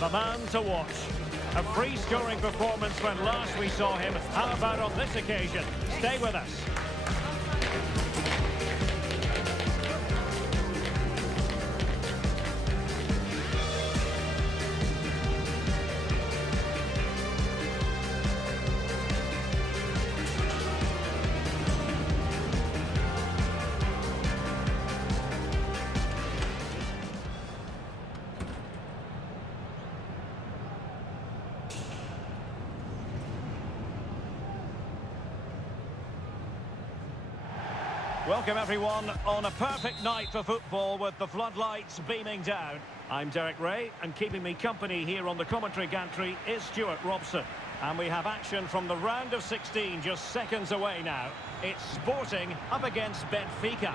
The man to watch. A free-scoring performance when last we saw him. How about on this occasion? Stay with us. Welcome everyone on a perfect night for football with the floodlights beaming down. I'm Derek Ray, and keeping me company here on the commentary gantry is Stuart Robson. And we have action from the round of 16 just seconds away now. It's Sporting up against Benfica.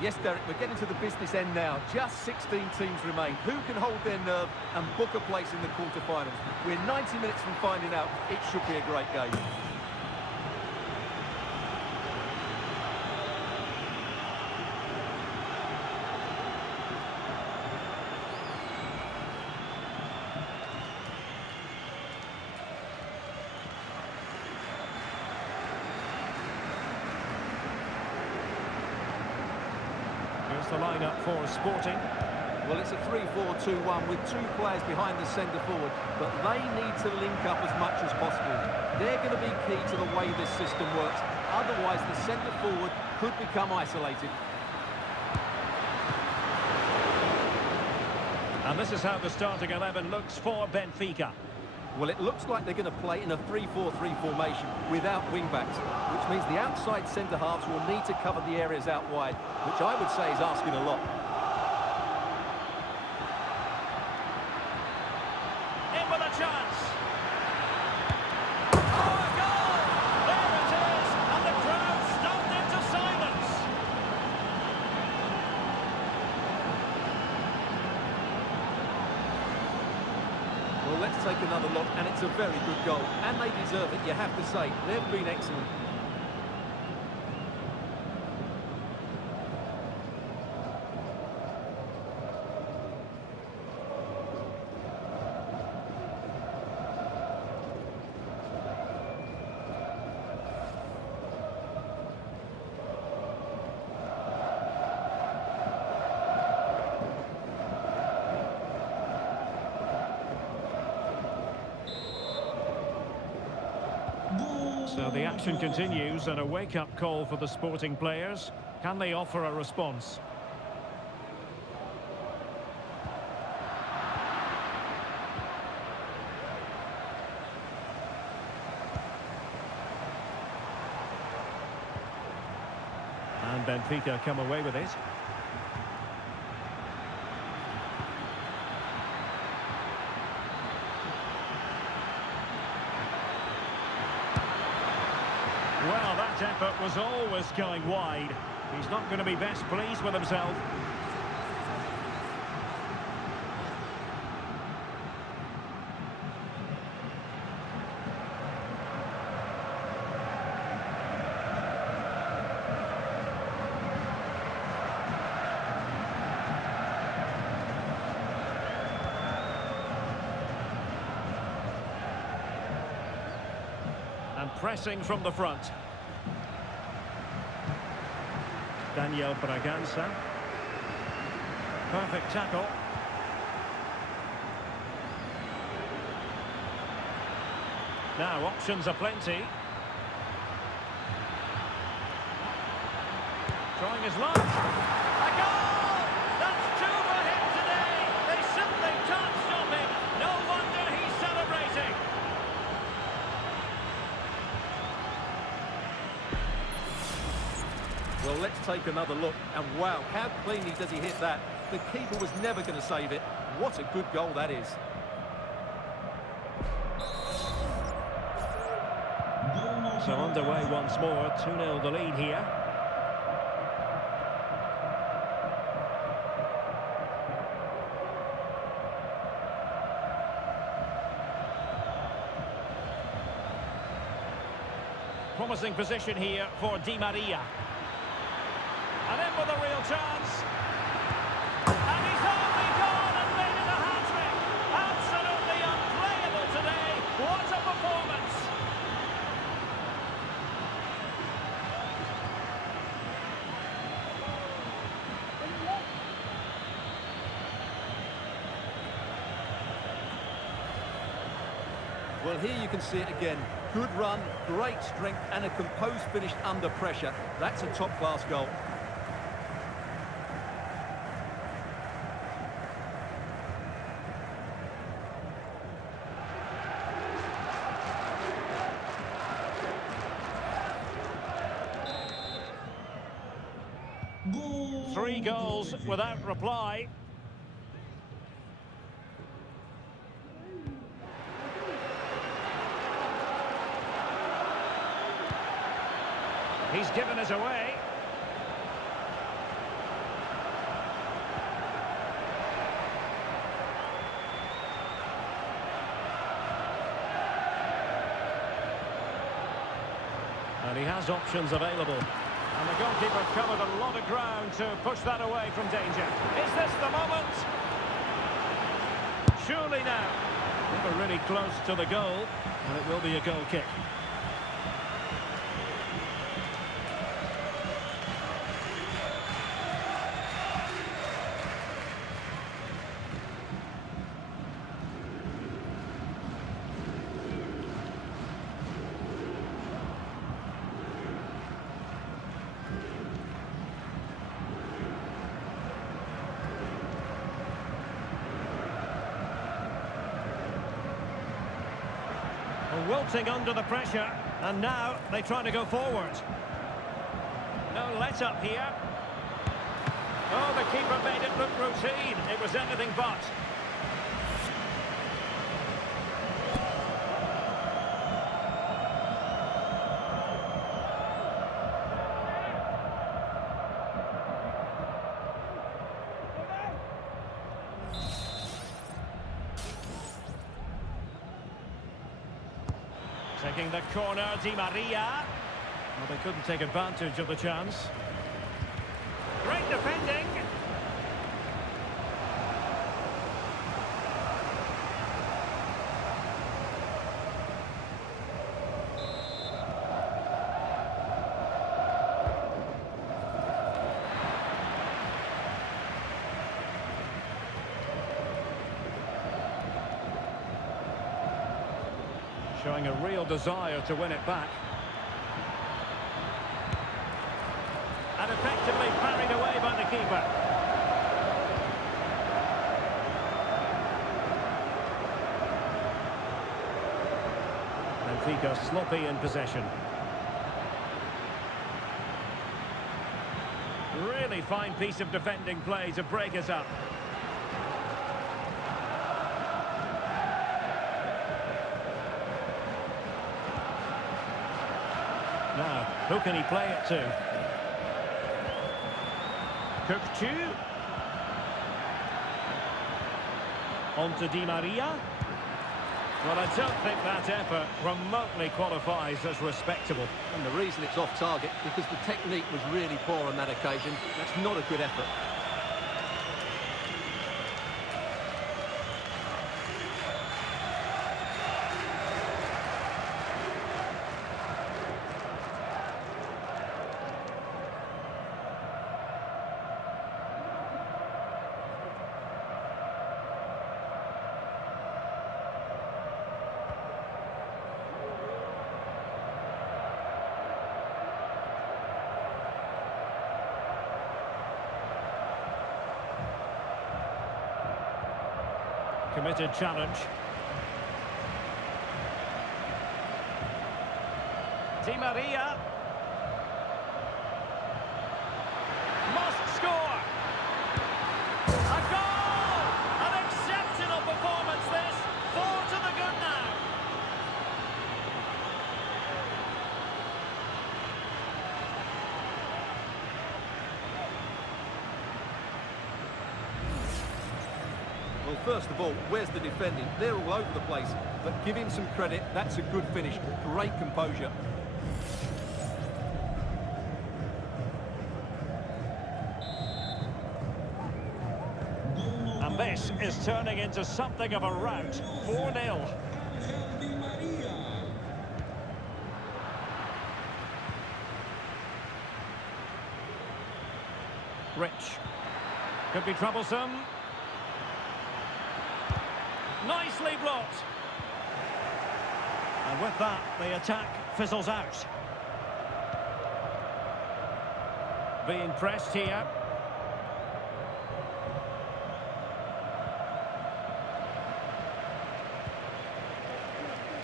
Yes, Derek, we're getting to the business end now. Just 16 teams remain. Who can hold their nerve and book a place in the quarter-finals? We're 90 minutes from finding out. It should be a great game. The lineup for Sporting. Well, it's a 3-4-2-1 with two players behind the centre forward, but they need to link up as much as possible. They're going to be key to the way this system works. Otherwise, the centre forward could become isolated. And this is how the starting 11 looks for Benfica. Well, it looks like they're going to play in a 3-4-3 formation without wing-backs, which means the outside centre-halves will need to cover the areas out wide, which I would say is asking a lot. In with a chance. Oh, a goal! There it is! And the crowd stunned into silence. Well, let's take another look, and it's a very good goal. And they deserve it, you have to say. They've been excellent. So the action continues, and a wake-up call for the Sporting players. Can they offer a response? And Benfica come away with it. Well, that effort was always going wide. He's not going to be best pleased with himself. And pressing from the front. Daniel Bragança. Perfect tackle. Now options are plenty. Trying his luck. A goal! That's two for him today. They simply can't stop him. No wonder he's celebrating. Well, let's take another look. And wow, how cleanly does he hit that? The keeper was never going to save it. What a good goal that is. So underway once more, 2-0 the lead here. Promising position here for Di Maria. And in with a real chance. And he's only gone and made it a hat-trick. Absolutely Well, here you can see it again. Good run, great strength, and a composed finish under pressure. That's a top-class goal. Three goals without reply. He's given us away. And he has options available. And the goalkeeper covered a lot of ground to push that away from danger. Is this the moment? Surely now. Never really close to the goal, and it will be a goal kick. Wilting under the pressure, and now they try to go forward. No let up here. Oh, the keeper made it look routine. It was anything but. Taking the corner, Di Maria. Well, they couldn't take advantage of the chance. Great defending. Showing a real desire to win it back. And effectively parried away by the keeper. Benfica sloppy in possession. Really fine piece of defending play to break us up. Now, who can he play it to? Cook on to Di Maria. Well, I don't think that effort remotely qualifies as respectable. And the reason it's off target, because the technique was really poor on that occasion. That's not a good effort. Committed challenge. Di Maria. Must score. A goal! An exceptional performance this. 4 to the good now. Well, first of all, where's the defending? They're all over the place. But give him some credit. That's a good finish. Great composure. And this is turning into something of a rout. 4-0. Rich. Could be troublesome. Nicely blocked. And with that, the attack fizzles out. Being pressed here.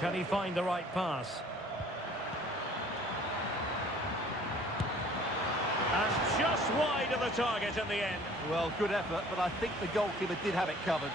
Can he find the right pass? And just wide of the target in the end. Well, good effort, but I think the goalkeeper did have it covered.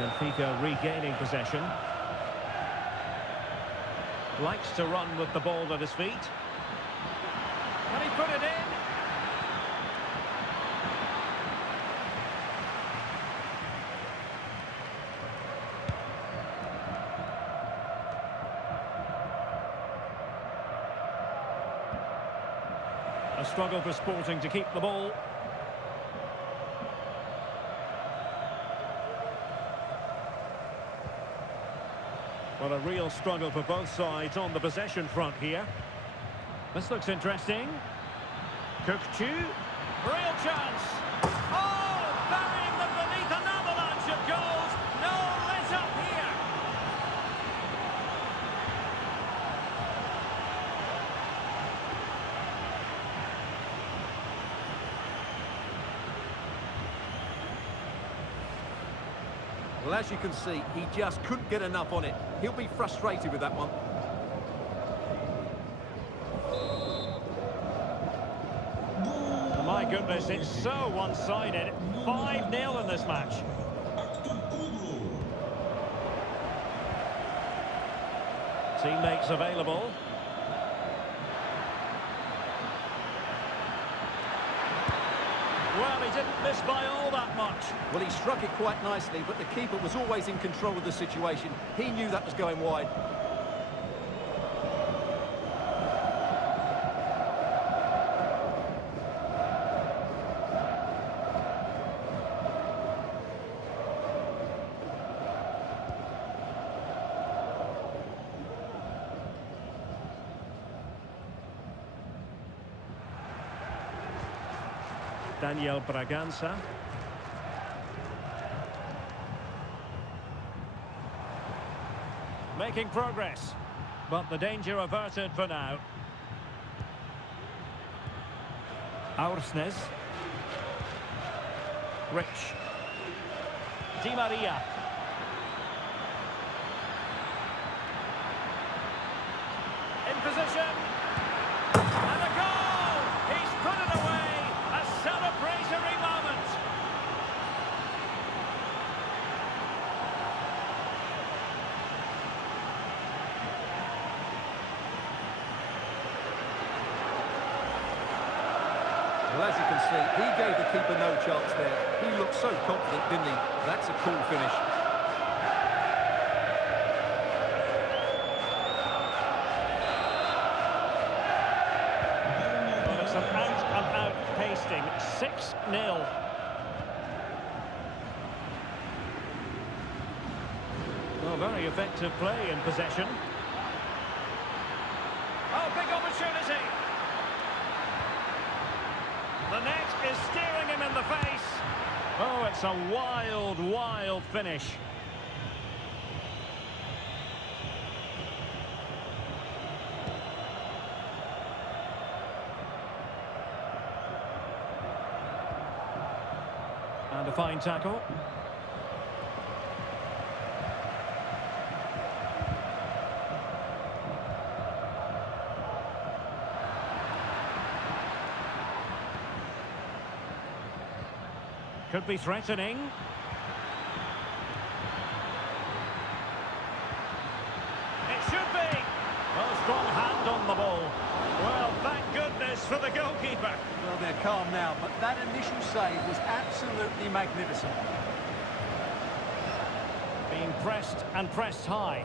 Benfica regaining possession. Likes to run with the ball at his feet. Can he put it in? A struggle for Sporting to keep the ball. Well, a real struggle for both sides on the possession front here. This looks interesting. Cook-Chu. Real chance. Oh, burying them beneath an avalanche of goals. No let up here. Well, as you can see, he just couldn't get enough on it. He'll be frustrated with that one. Oh, my goodness, it's so one-sided. 5-0 in this match. Teammates available. Well, he didn't miss by all that much. Well, he struck it quite nicely, but the keeper was always in control of the situation. He knew that was going wide. Daniel Bragança. Making progress, but the danger averted for now. Aursnes. Rich. Di Maria. In position. And a goal! He's put it away. A celebratory moment. Well, as you can see, he gave the keeper no chance there. He looked so confident, didn't he? That's a cool finish. Well, it's an out-and-out pasting. 6-0. Well, very effective play in possession. Oh, big opportunity. The net is staring him in the face. Oh, it's a wild, wild finish. And a fine tackle. Could be threatening. It should be. Well, strong hand on the ball. Well, thank goodness for the goalkeeper. Well, they're calm now, but that initial save was absolutely magnificent. Being pressed and pressed high.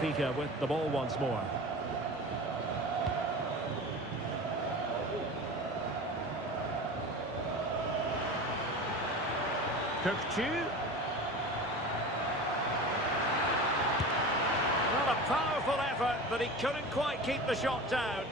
Benfica with the ball once more. Cookchu. Well, a powerful effort, but he couldn't quite keep the shot down.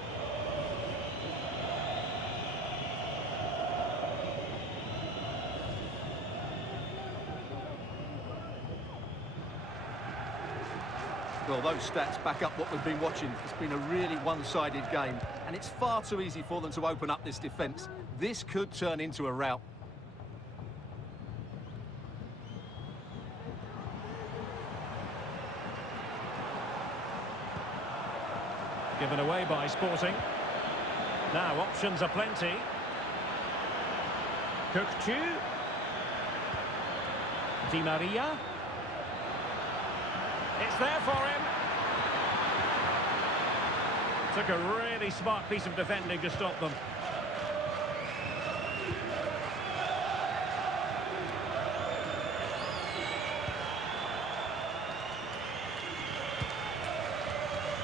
Well, those stats back up what we've been watching. It's been a really one-sided game, and it's far too easy for them to open up this defence. This could turn into a rout. Given away by Sporting. Now options are plenty. Cookchu. Di Maria. It's there for him. Took a really smart piece of defending to stop them.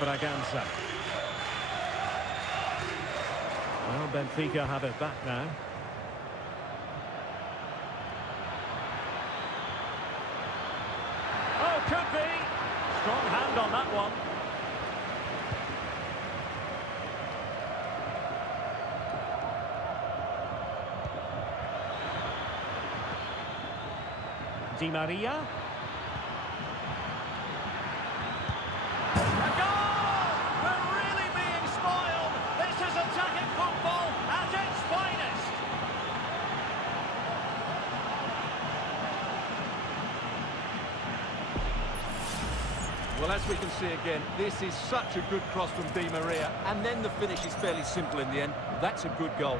Braganza. Well, Benfica have it back now. Oh, could be. Strong hand on that one. Di Maria. Well, as we can see again, this is such a good cross from Di Maria, and then the finish is fairly simple in the end. That's a good goal.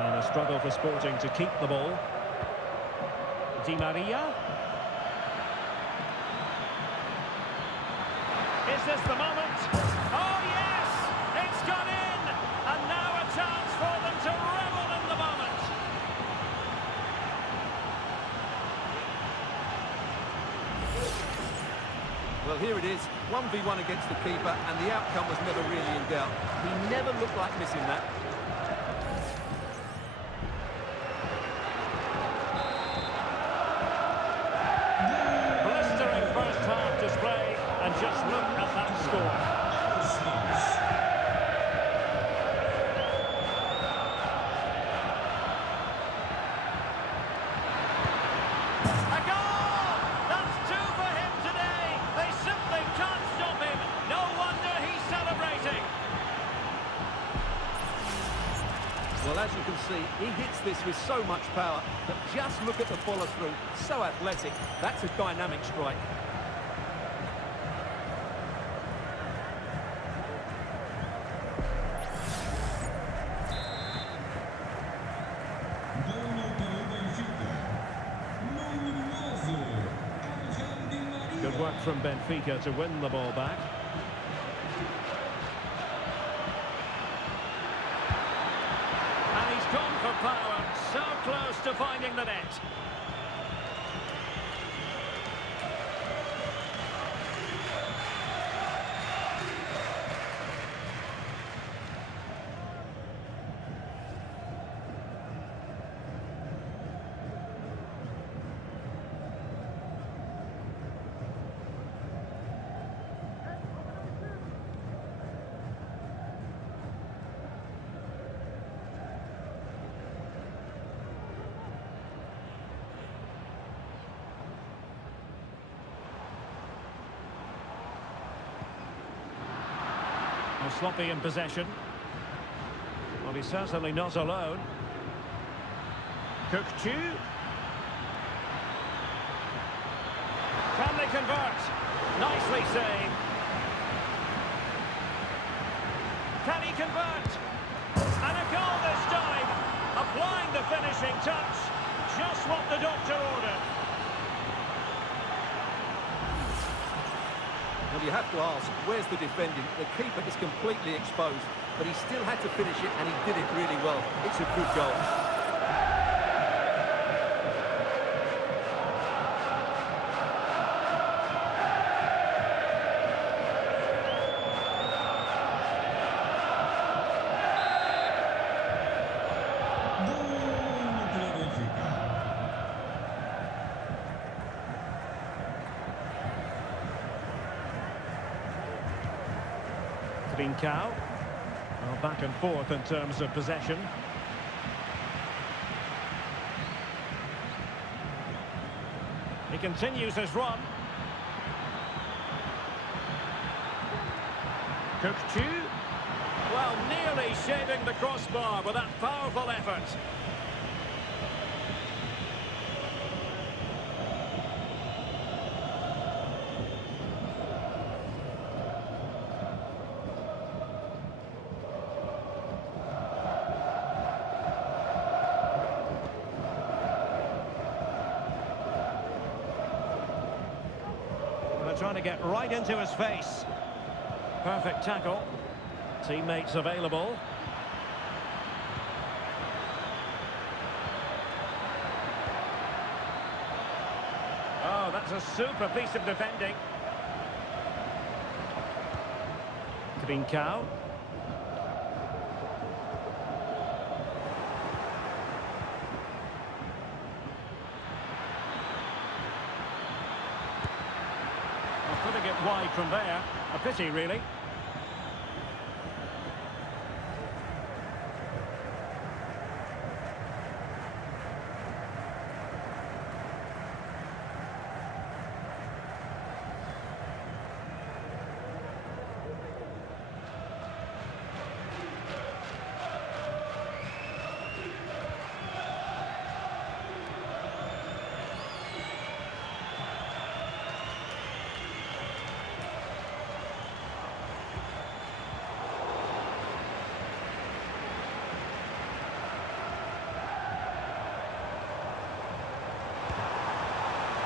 And a struggle for Sporting to keep the ball. Di Maria. Is this the moment? Oh, yes! It's gone in! And now a chance for them to revel in the moment. Well, here it is, 1v1 against the keeper, and the outcome was never really in doubt. He never looked like missing that. Blistering first-half display, and just look at that score. Well, as you can see, he hits this with so much power, but just look at the follow-through. So athletic. That's a dynamic strike. Good work from Benfica to win the ball back. Gone for power, so close to finding the net. Sloppy in possession. Well, he's certainly not alone. Cookchu. Can they convert? Nicely saved. Can he convert? And a goal this time. Applying the finishing touch. Just what the doctor ordered. Well, you have to ask, where's the defending? The keeper is completely exposed, but he still had to finish it, and he did it really well. It's a good goal. Cow. Well, back and forth in terms of possession. He continues his run. Cook-Chu. Well, nearly shaving the crossbar with that powerful effort. Trying to get right into his face. Perfect tackle. Teammates available. Oh, that's a super piece of defending. Cow. Putting it wide from there. A pity, really.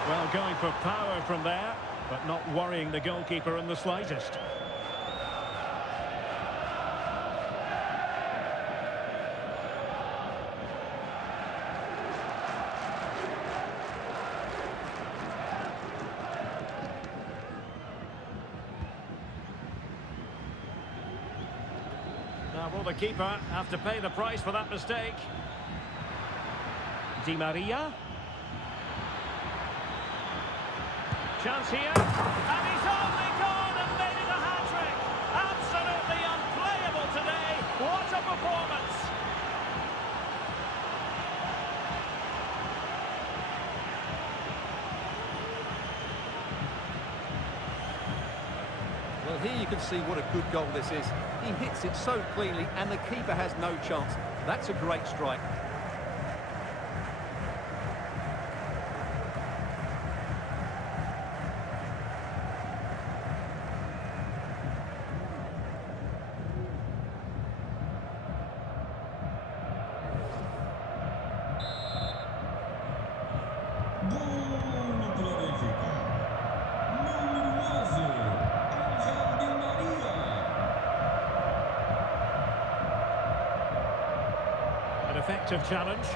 Well, going for power from there, but not worrying the goalkeeper in the slightest. Now, will the keeper have to pay the price for that mistake? Di Maria. Chance here, and he's only gone and made it a hat-trick. Absolutely unplayable today. What a performance! Well, here you can see what a good goal this is. He hits it so cleanly, and the keeper has no chance. That's a great strike. An effective challenge.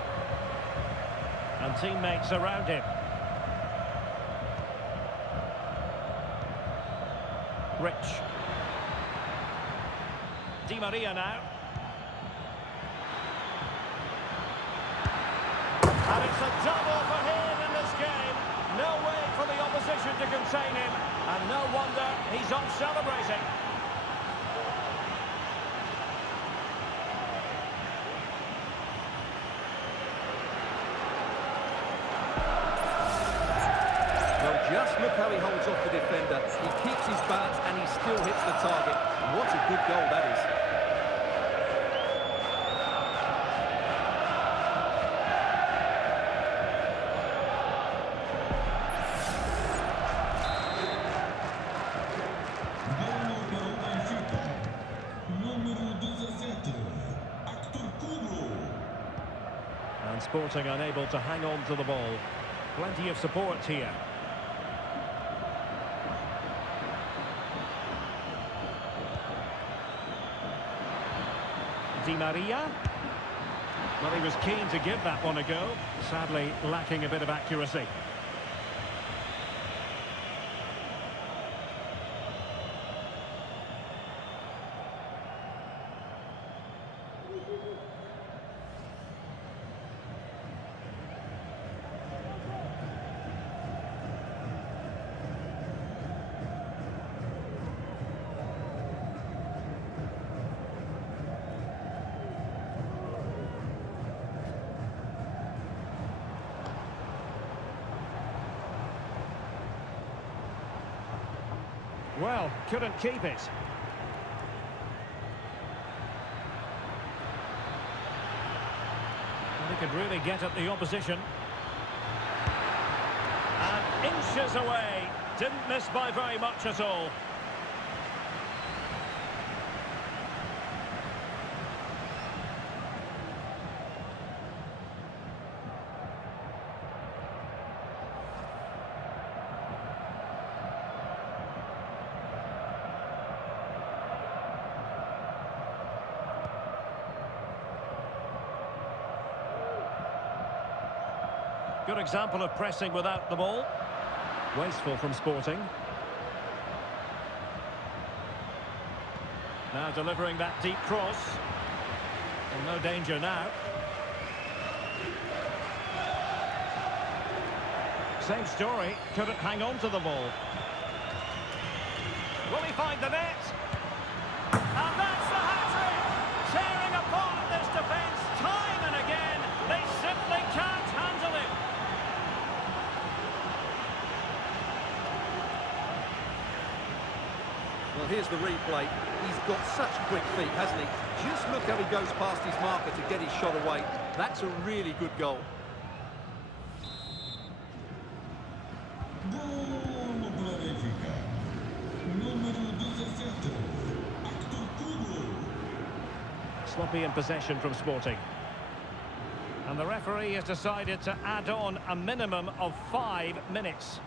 And teammates around him. Rich. Di Maria now. And it's a double for him in this game. No way for the opposition to contain him. And no wonder he's off celebrating. Just look how he holds off the defender. He keeps his balance and he still hits the target. What a good goal that is. And Sporting unable to hang on to the ball. Plenty of support here. Di Maria. Well, he was keen to give that one a go. Sadly, lacking a bit of accuracy. Well, couldn't keep it. And he could really get at the opposition. And inches away. Didn't miss by very much at all. Good example of pressing without the ball. Wasteful from Sporting. Now delivering that deep cross. Well, no danger now. Same story. Couldn't hang on to the ball. Will he find the net? And that's the hat-trick! Tearing apart this defence time and again. They simply can't handle him. Well, here's the replay. He's got such quick feet, hasn't he? Just look how he goes past his marker to get his shot away. That's a really good goal. Gol para Benfica. Número 17. Sloppy in possession from Sporting. And the referee has decided to add on a minimum of 5 minutes.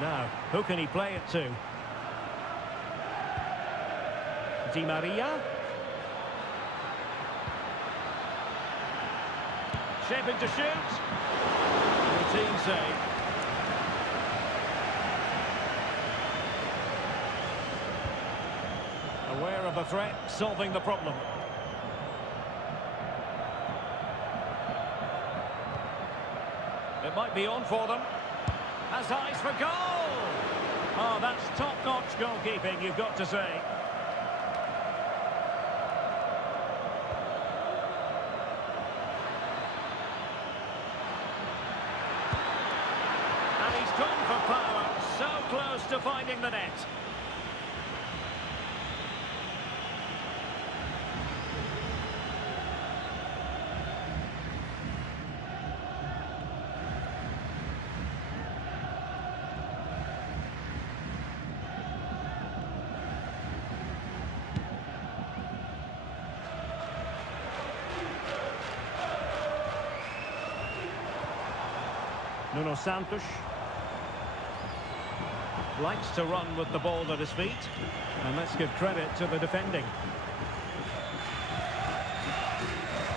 Now, who can he play it to? Di Maria. Shaping to shoot. Routine save. Aware of the threat, solving the problem. It might be on for them. Has eyes for goal! Oh, that's top-notch goalkeeping, you've got to say. And he's gone for power, so close to finding the net. Nuno Santos likes to run with the ball at his feet, and let's give credit to the defending.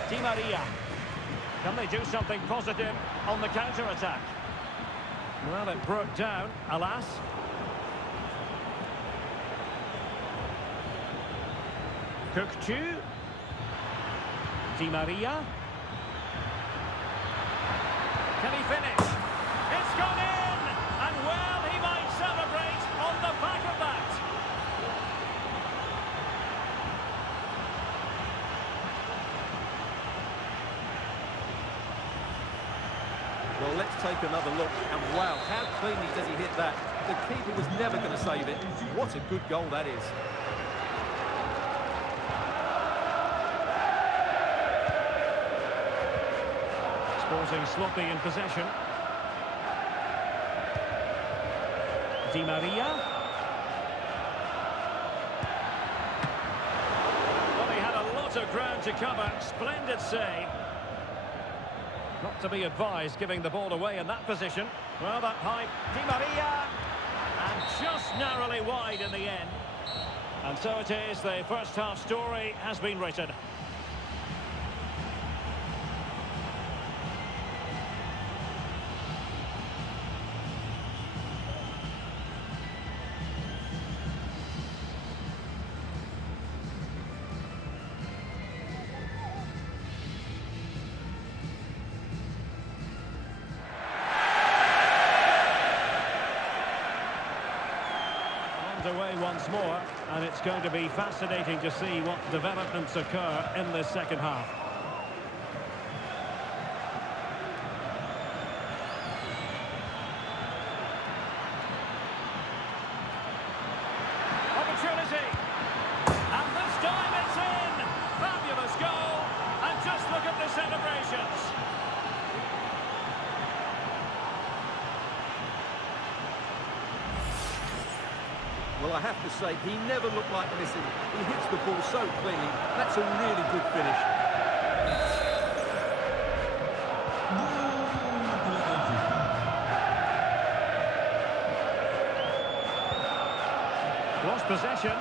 Di Maria, can they do something positive on the counter-attack? Well, it broke down, alas. Cook-Chu. Di Maria. Can he finish? It's gone in! And well, he might celebrate on the back of that. Well, let's take another look. And wow, how cleanly does he hit that? The keeper was never going to save it. What a good goal that is. Sporting sloppy in possession. Di Maria. Well, he had a lot of ground to cover. Splendid save. Not to be advised giving the ball away in that position. Well, that high. Di Maria. And just narrowly wide in the end. And so it is, the first half story has been written. Away once more, and it's going to be fascinating to see what developments occur in this second half. Opportunity, and this time it's in. Fabulous goal, and just look at the celebrations. Well, I have to say, he never looked like missing. He hits the ball so cleanly. That's a really good finish. Lost possession.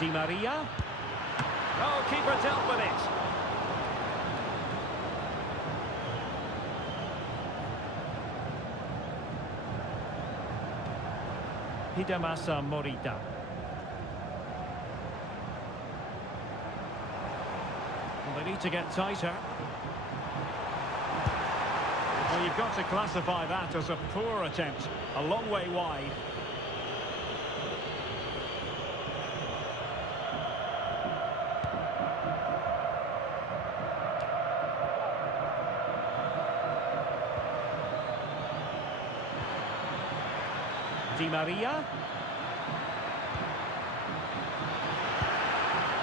Di Maria. Oh, keeper dealt with it. Hidemasa Morita. Well, they need to get tighter. Well, you've got to classify that as a poor attempt. A long way wide. Di Maria.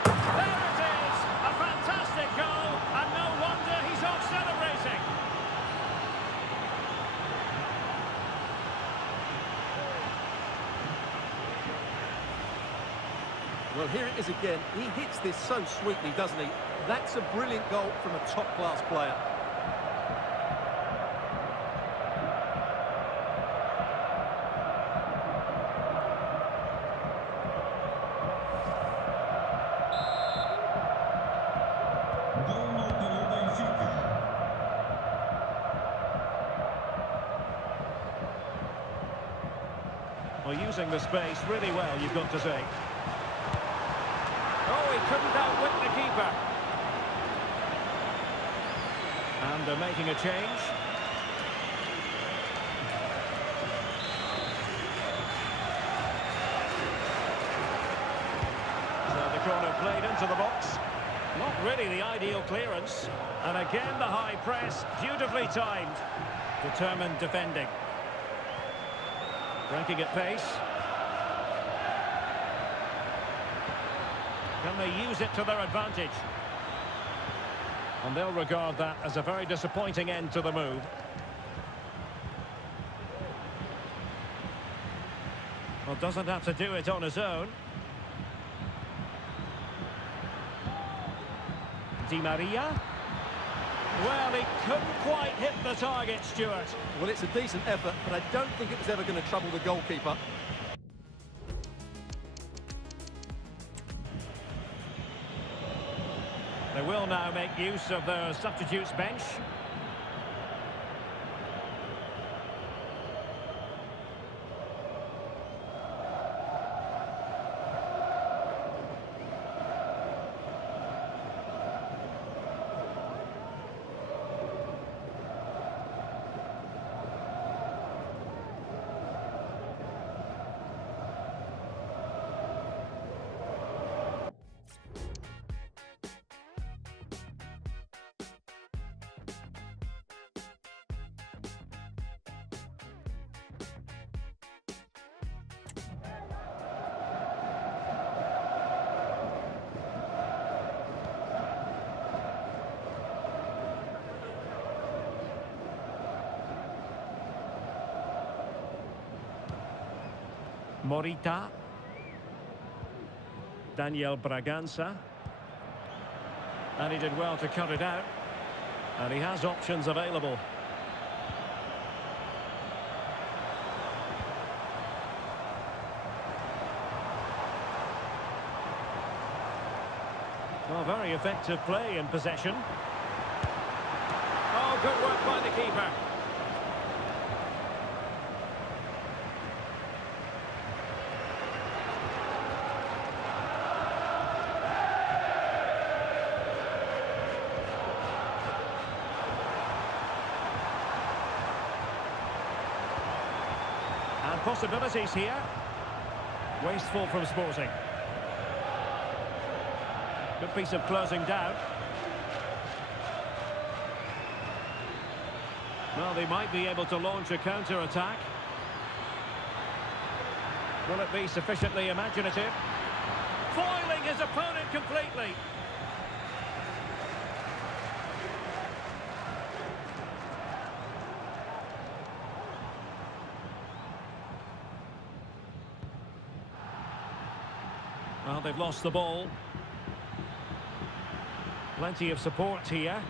There it is! A fantastic goal, and no wonder he's off celebrating. Well, here it is again. He hits this so sweetly, doesn't he? That's a brilliant goal from a top-class player. Well, using the space really well, you've got to say. Oh, he couldn't outwit the keeper. And they're making a change. So the corner played into the box. Not really the ideal clearance. And again the high press, beautifully timed. Determined defending. Breaking at pace. Can they use it to their advantage? And they'll regard that as a very disappointing end to the move. Well, doesn't have to do it on his own. Di Maria. Well, he couldn't quite hit the target, Stuart. Well, it's a decent effort, but I don't think it was ever going to trouble the goalkeeper. They will now make use of their substitutes bench. Morita. Daniel Bragança. And he did well to cut it out. And he has options available. Well, very effective play in possession. Oh, good work by the keeper. And possibilities here. Wasteful from Sporting. Good piece of closing down. Well, they might be able to launch a counter-attack. Will it be sufficiently imaginative? Foiling his opponent completely. Well, they've lost the ball. Plenty of support here.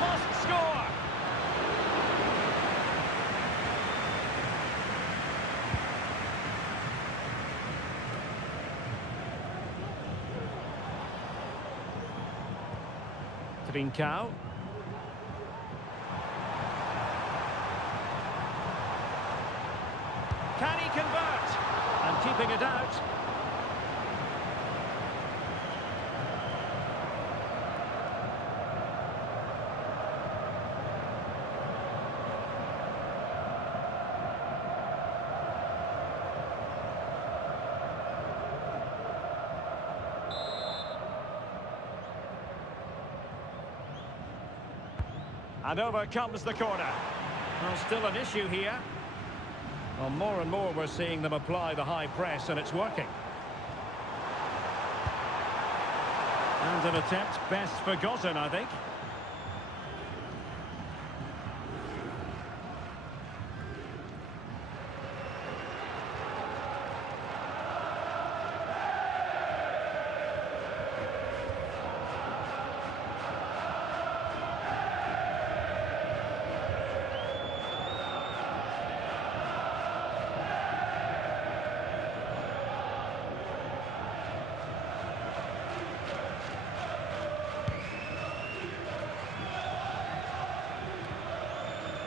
Must score! Trincao. Can he convert? And keeping it out. And over comes the corner. Well, still an issue here. Well, more and more we're seeing them apply the high press, and it's working. And an attempt best forgotten, I think.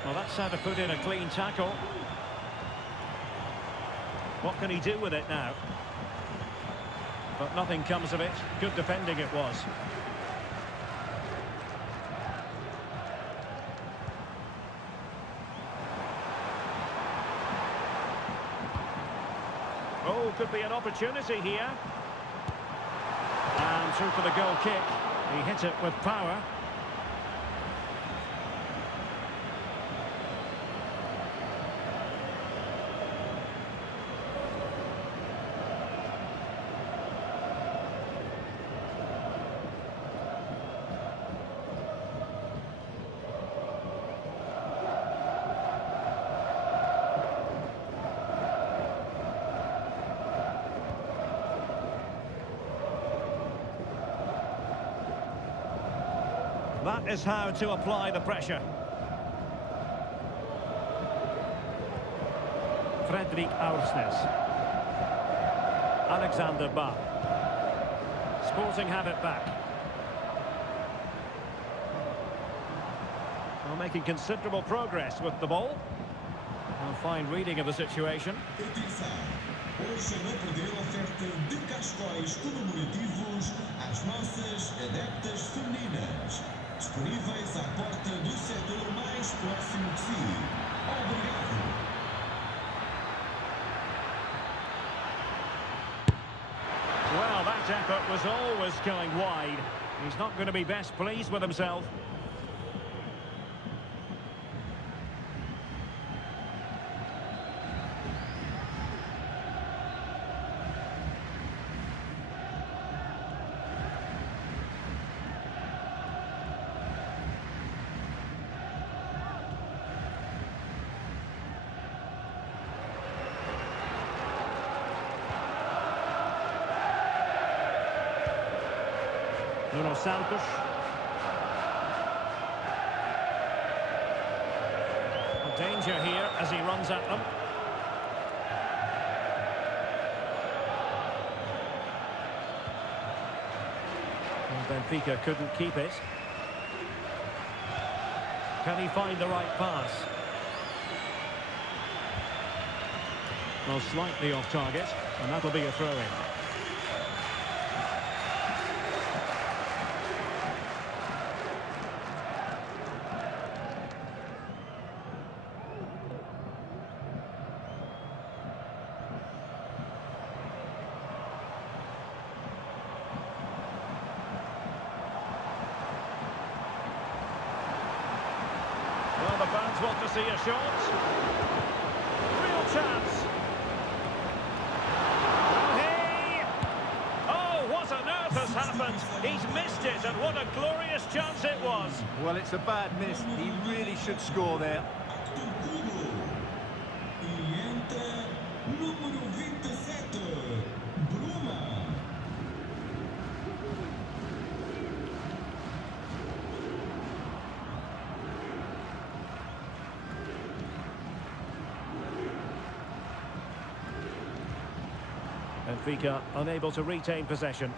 Well, that's how to put in a clean tackle. What can he do with it now? But nothing comes of it. Good defending it was. Oh, could be an opportunity here. And through for the goal kick. He hit it with power. That is how to apply the pressure. Fredrik Aursnes. Alexander Ba. Sporting have it back. Well, making considerable progress with the ball. A fine reading of the situation. Atenção! Hoje não perder a oferta de cascóis comemorativos às nossas adeptas femininas. Disponíveis à porta do setor mais próximo de si. Obrigado! Well, that effort was always going wide. He's not going to be best pleased with himself. Nuno Santos. Danger here as he runs at them. And Benfica couldn't keep it. Can he find the right pass? Well, slightly off target, and that'll be a throw-in. Well, the fans want to see a shot. Real chance. Oh, what on earth has happened? He's missed it, and what a glorious chance it was. Well, it's a bad miss. He really should score there. E entra número 27, Bruma. Benfica unable to retain possession.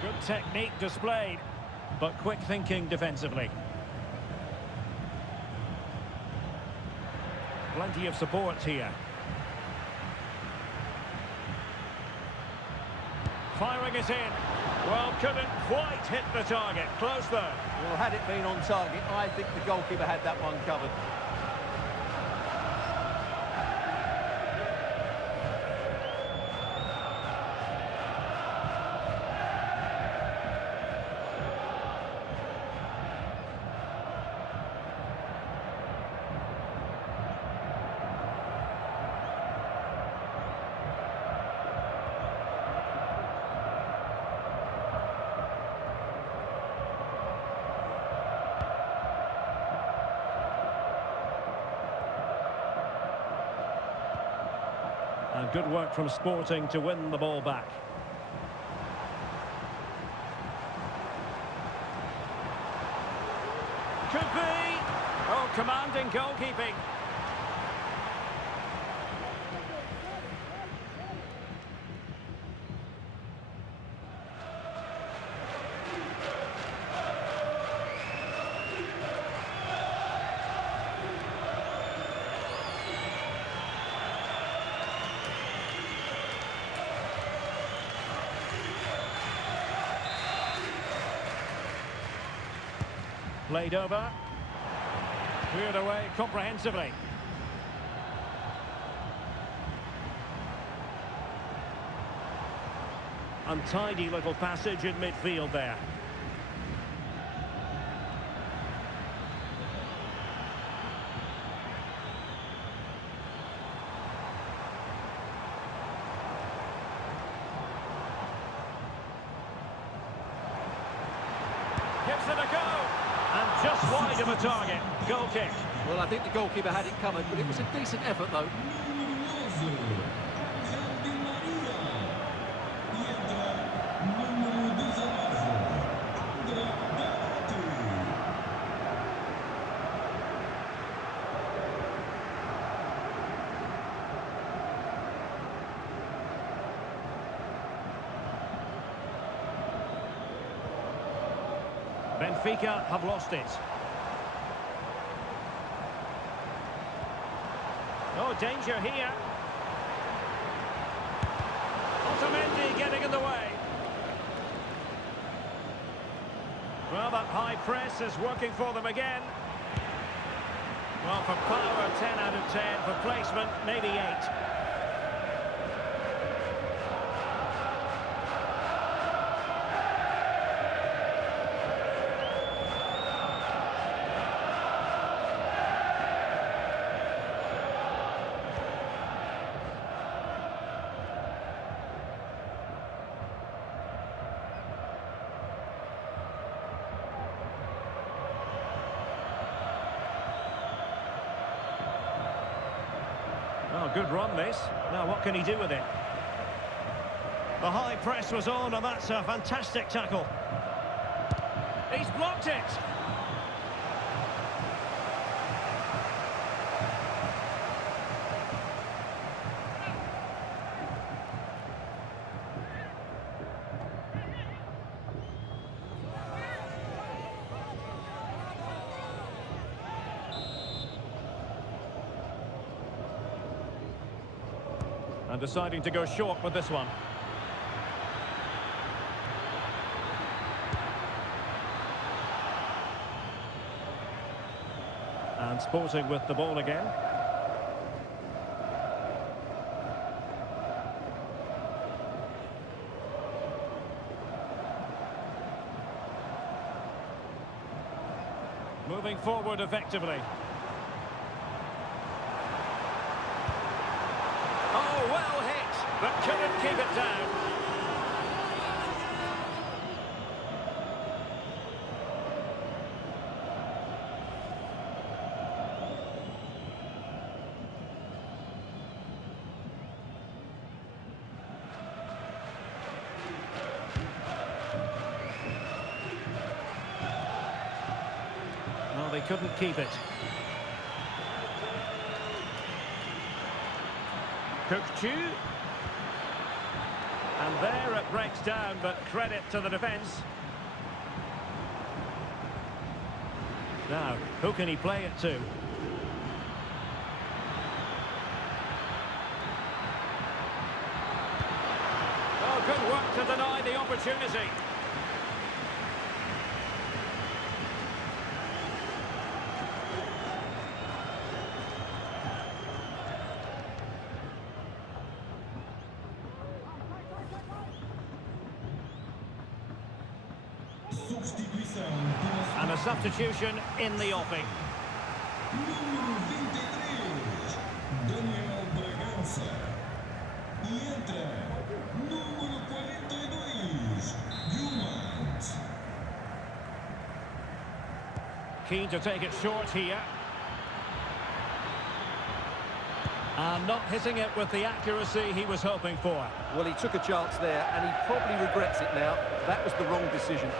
Good technique displayed, but quick thinking defensively. Plenty of support here. Firing it in. Well, couldn't quite hit the target. Close though. Well, had it been on target, I think the goalkeeper had that one covered. And good work from Sporting to win the ball back. Could be. Oh, commanding goalkeeping. Played over. Cleared away comprehensively. Untidy little passage in midfield there. Gives it a go. And just wide of a target. Goal kick. Well, I think the goalkeeper had it covered, but it was a decent effort, though. Benfica have lost it. Oh, danger here. Otamendi getting in the way. Well, that high press is working for them again. Well, for power, 10 out of 10. For placement, maybe 8. Oh, good run this. Now what can he do with it? The high press was on, and that's a fantastic tackle. He's blocked it. And deciding to go short with this one. And Sporting with the ball again. Moving forward effectively. Oh, well hit, but couldn't keep it down. No, they couldn't keep it. Cook-Chu. And there it breaks down, but credit to the defence. Now, who can he play it to? Oh, good work to deny the opportunity. And a substitution in the offing. Número 23, Daniel Bragança. E entra, número 42, Gilmant. Keen to take it short here. And not hitting it with the accuracy he was hoping for. Well, he took a chance there, and he probably regrets it now. That was the wrong decision.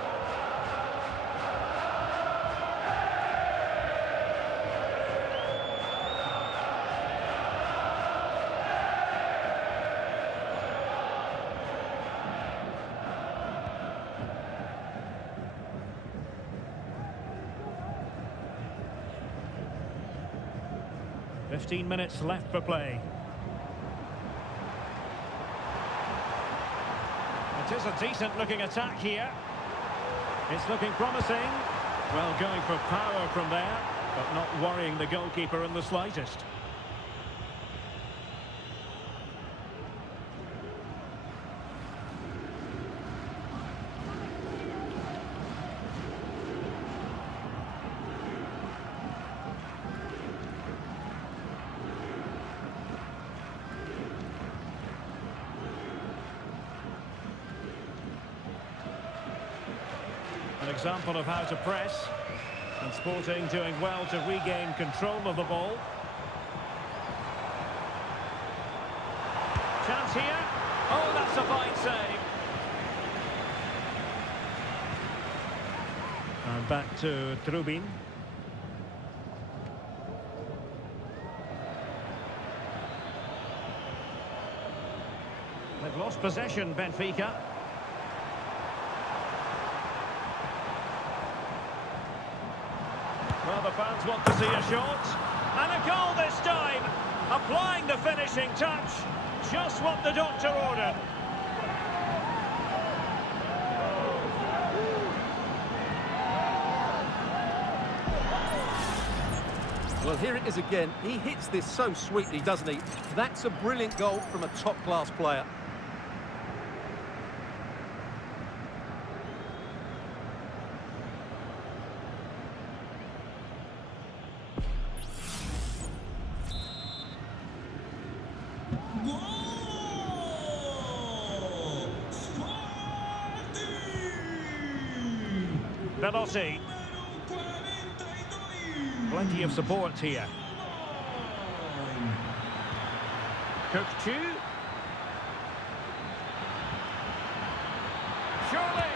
Fifteen minutes left for play. It is a decent-looking attack here. It's looking promising. Well, going for power from there, but not worrying the goalkeeper in the slightest. An example of how to press, and Sporting doing well to regain control of the ball. Chance here. Oh, that's a fine save. And back to Trubin. They've lost possession, Benfica. Well, the fans want to see a shot. And a goal this time. Applying the finishing touch. Just what the doctor ordered. Well, here it is again. He hits this so sweetly, doesn't he? That's a brilliant goal from a top-class player. Veloci. Plenty of support here. Cook-Chu. Surely.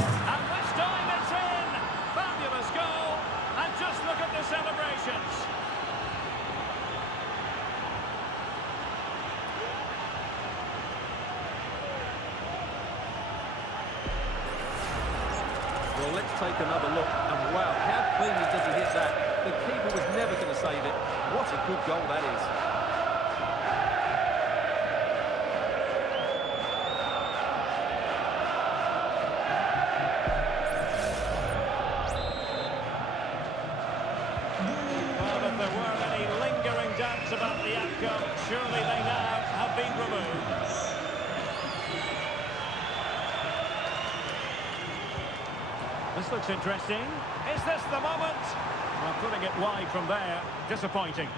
And this time it's in. Fabulous goal. And just look at the celebrations. Well, let's take another look. And wow, how cleanly does he hit that? The keeper was never going to save it. What a good goal that is. Well, if there were any lingering doubts about the outcome, surely they now have been removed. This looks interesting. Is this the moment? Well, putting it wide from there, disappointing.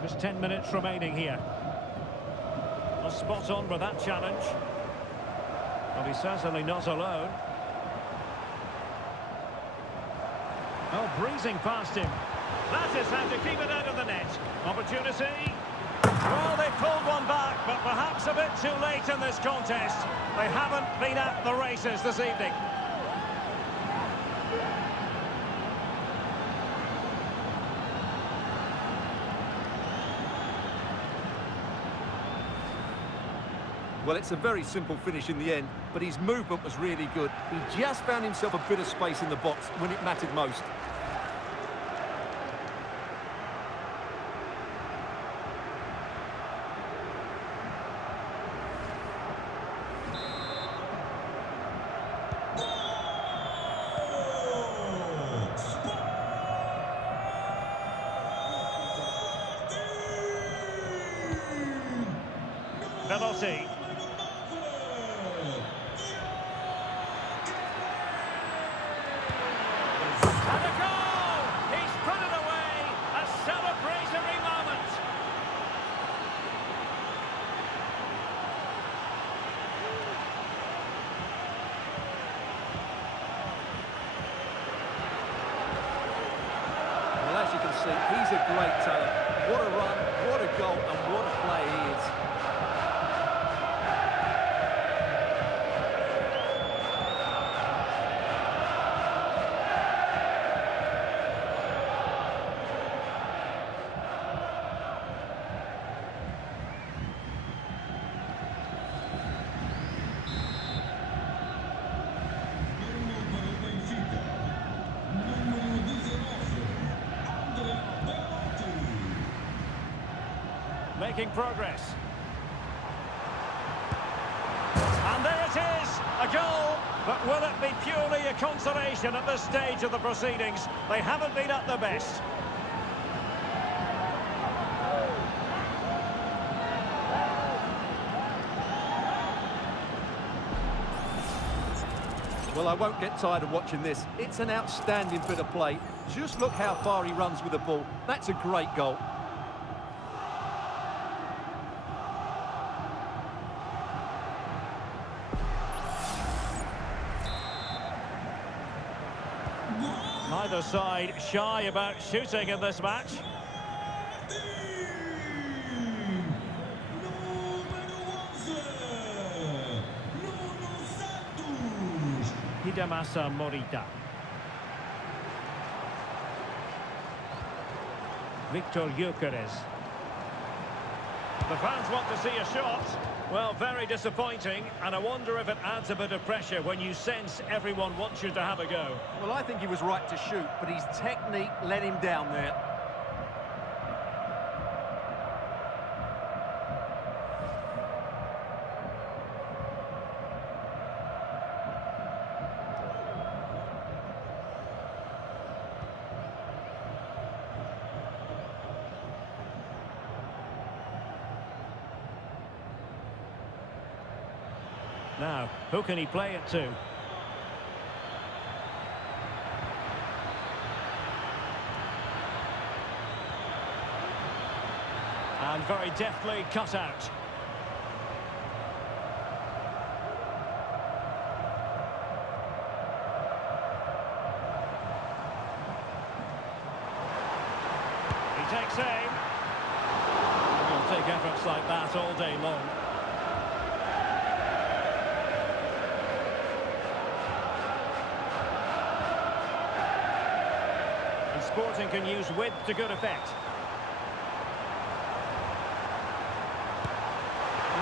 Just 10 minutes remaining here. Well, spot on with that challenge. Well, he's certainly not alone. Oh, breezing past him. That is how to keep it out of the net. Opportunity. Well, they pulled one back, but perhaps a bit too late in this contest. They haven't been at the races this evening. Well, it's a very simple finish in the end, but his movement was really good. He just found himself a bit of space in the box when it mattered most. Veloci. And a goal! He's put it away! A celebratory moment! Well, as you can see, he's a great talent. What a run, what a goal, and what a player he is. Making progress. And there it is, a goal. But will it be purely a consolation at this stage of the proceedings? They haven't been at their best. Well, I won't get tired of watching this. It's an outstanding bit of play. Just look how far he runs with the ball. That's a great goal. Neither side shy about shooting in this match. Hidemasa Morita. Victor Gyökeres. The fans want to see a shot. Well, very disappointing, and I wonder if it adds a bit of pressure when you sense everyone wants you to have a go. Well, I think he was right to shoot, but his technique let him down there. Now, who can he play it to? And very deftly cut out. He takes aim. He'll take efforts like that all day long. And Sporting can use width to good effect.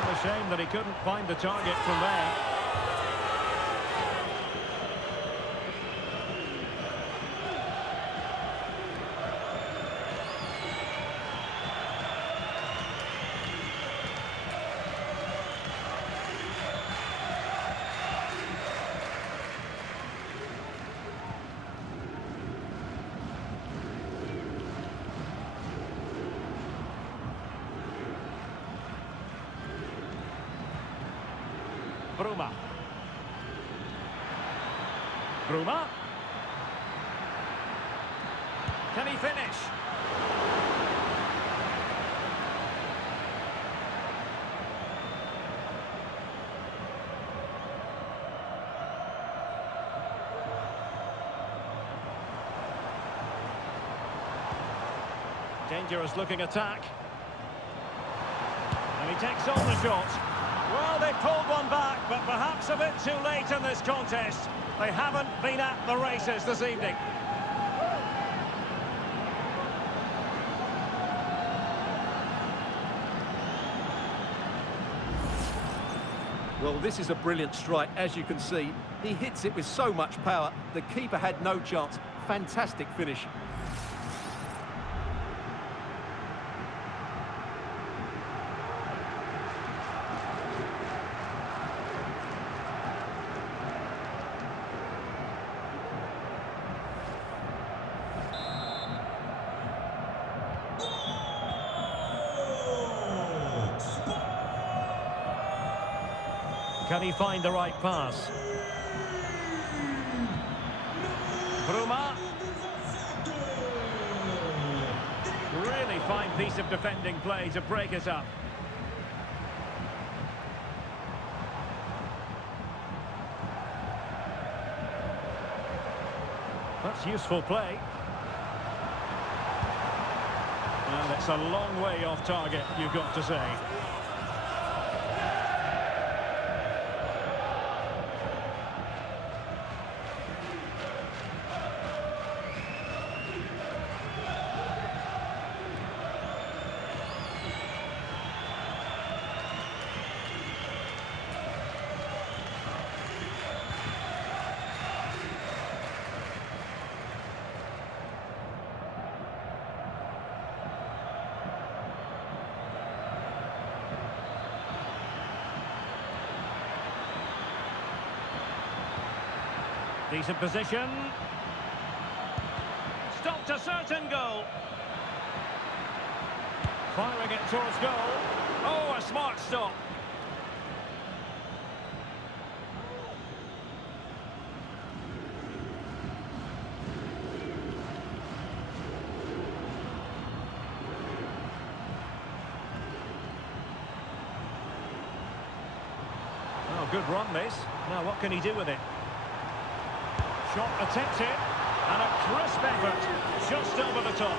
A shame that he couldn't find the target from there. Bruma. Bruma. Can he finish? Dangerous looking attack. And he takes on the shot. Well, they pulled one back, but perhaps a bit too late in this contest. They haven't been at the races this evening. Well, this is a brilliant strike, as you can see. He hits it with so much power, the keeper had no chance. Fantastic finish. Can he find the right pass? Bruma. Really fine piece of defending play to break it up. That's useful play. And it's a long way off target, you've got to say. Decent position. Stopped a certain goal. Firing it towards goal. Oh, a smart stop. Oh, good run this. Now what can he do with it? Shot attempted, and a crisp effort, just over the top.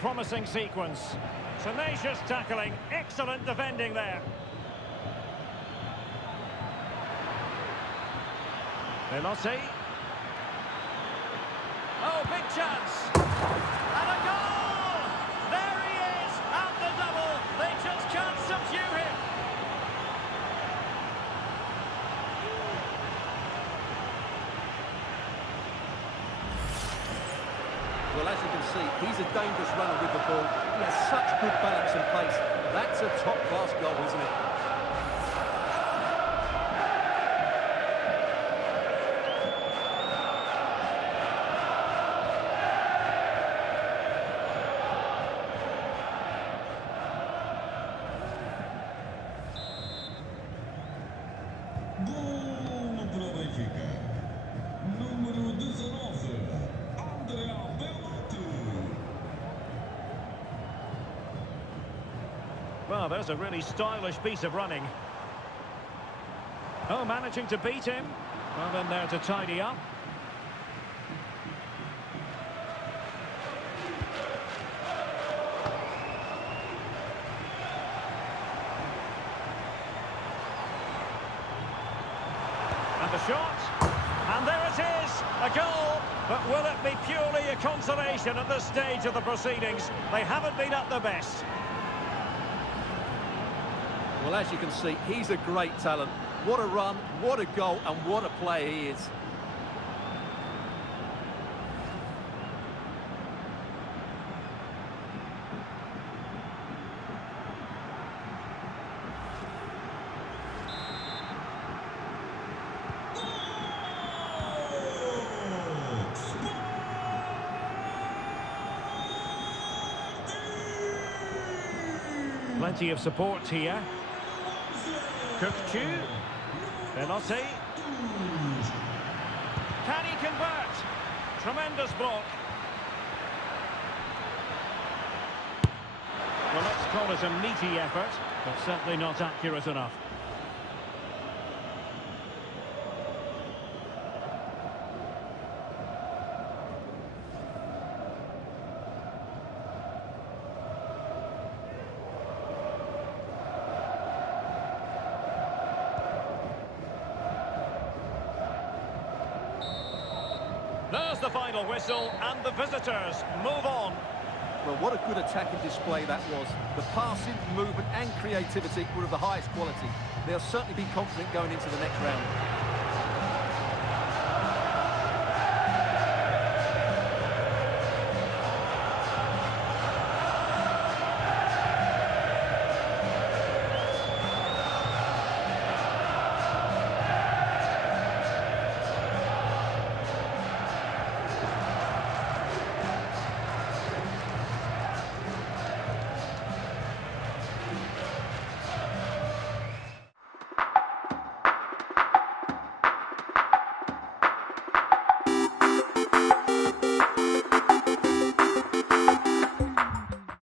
Promising sequence. Tenacious tackling. Excellent defending there. Veloci. Oh, big chance. And a goal! There he is at the double. They just can't subdue him. Well, as you can see, he's a dangerous runner with the ball. He has such good balance and pace. That's a top-class goal, isn't it? Golo para o Benfica. Número 19. Well, there's a really stylish piece of running. Oh, managing to beat him. Well, in there to tidy up. And the shot. And there it is, a goal. But will it be purely a consolation at this stage of the proceedings? They haven't been at their best. Well, as you can see, he's a great talent. What a run, what a goal, and what a player he is. Plenty of support here. Cookchu. Belotti. Can he convert? Tremendous block. Well, let's call it a meaty effort, but certainly not accurate enough. There's the final whistle, and the visitors move on. Well, what a good attacking display that was. The passing, movement and creativity were of the highest quality. They'll certainly be confident going into the next round.